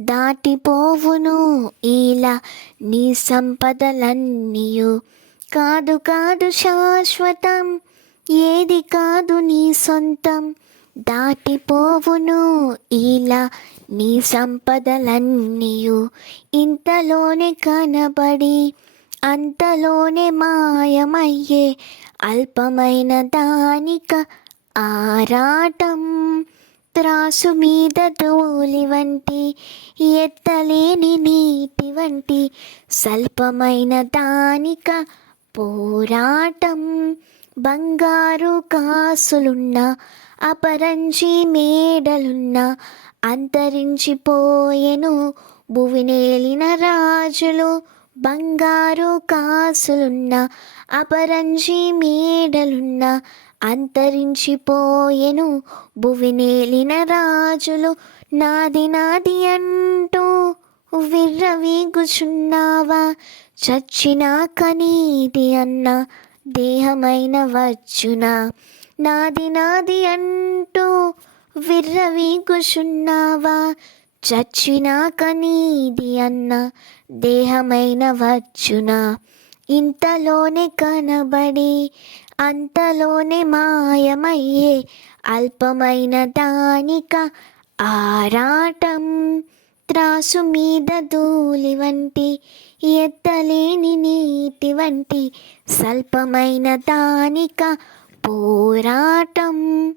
దాటిపోవును ఇలా నీ సంపదలన్నీయు. కాదు కాదు శాశ్వతం ఏది కాదు నీ సొంతం. దాటిపోవును ఇలా నీ సంపదలన్నీయు. ఇంతలోనే కనబడి అంతలోనే మాయమయ్యే అల్పమైన దానిక ఆరాటం. త్రాసు మీద ధూళి వంటి ఎత్తలేని నీటి వంటి స్వల్పమైన దానిక పోరాటం. బంగారు కాసులున్న అపరంజి మేడలున్న అంతరించిపోయెను భువినేలిన రాజులు. బంగారు కాసులున్న అపరంజి మేడలున్న అంతరించిపోయెను భువినేలిన రాజులు నాది నాది అంటూ విర్రవీగుచున్నావా? చచ్చినాక నీది అన్న దేహమైన వచ్చునా నాది నాది అంటూ విర్రవీగుచున్నావా? చచ్చినాక నీది అన్న దేహమైన వచ్చునా ఇంతలోనే కనబడి అంతలోనే మాయమయ్యే అల్పమైన దానిక ఆరాటం. త్రాసు మీద ధూళి వంటి ఎత్తలేని నీటి వంటి స్వల్పమైన దానిక పోరాటం.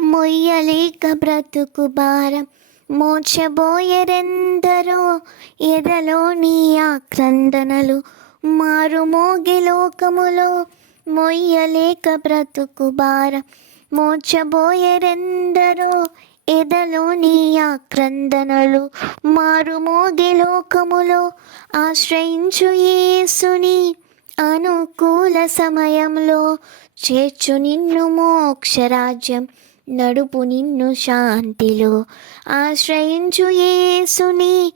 మొయ్యలేక బ్రతుకు భారం మోచబోయరెందరో ఎదలో నీ ఆక్రందనలు మారుమోగి లోకములో మొయ్యలేక బ్రతుకు బార. మోచబోయరెందరో ఎదలోని ఆక్రందనలు. మారుమోగి లోకములో ఆశ్రయించు యేసుని అనుకూల సమయంలో. చేర్చు నిన్ను మోక్షరాజ్యం నడుపు నిన్ను శాంతిలో. ఆశ్రయించు యేసుని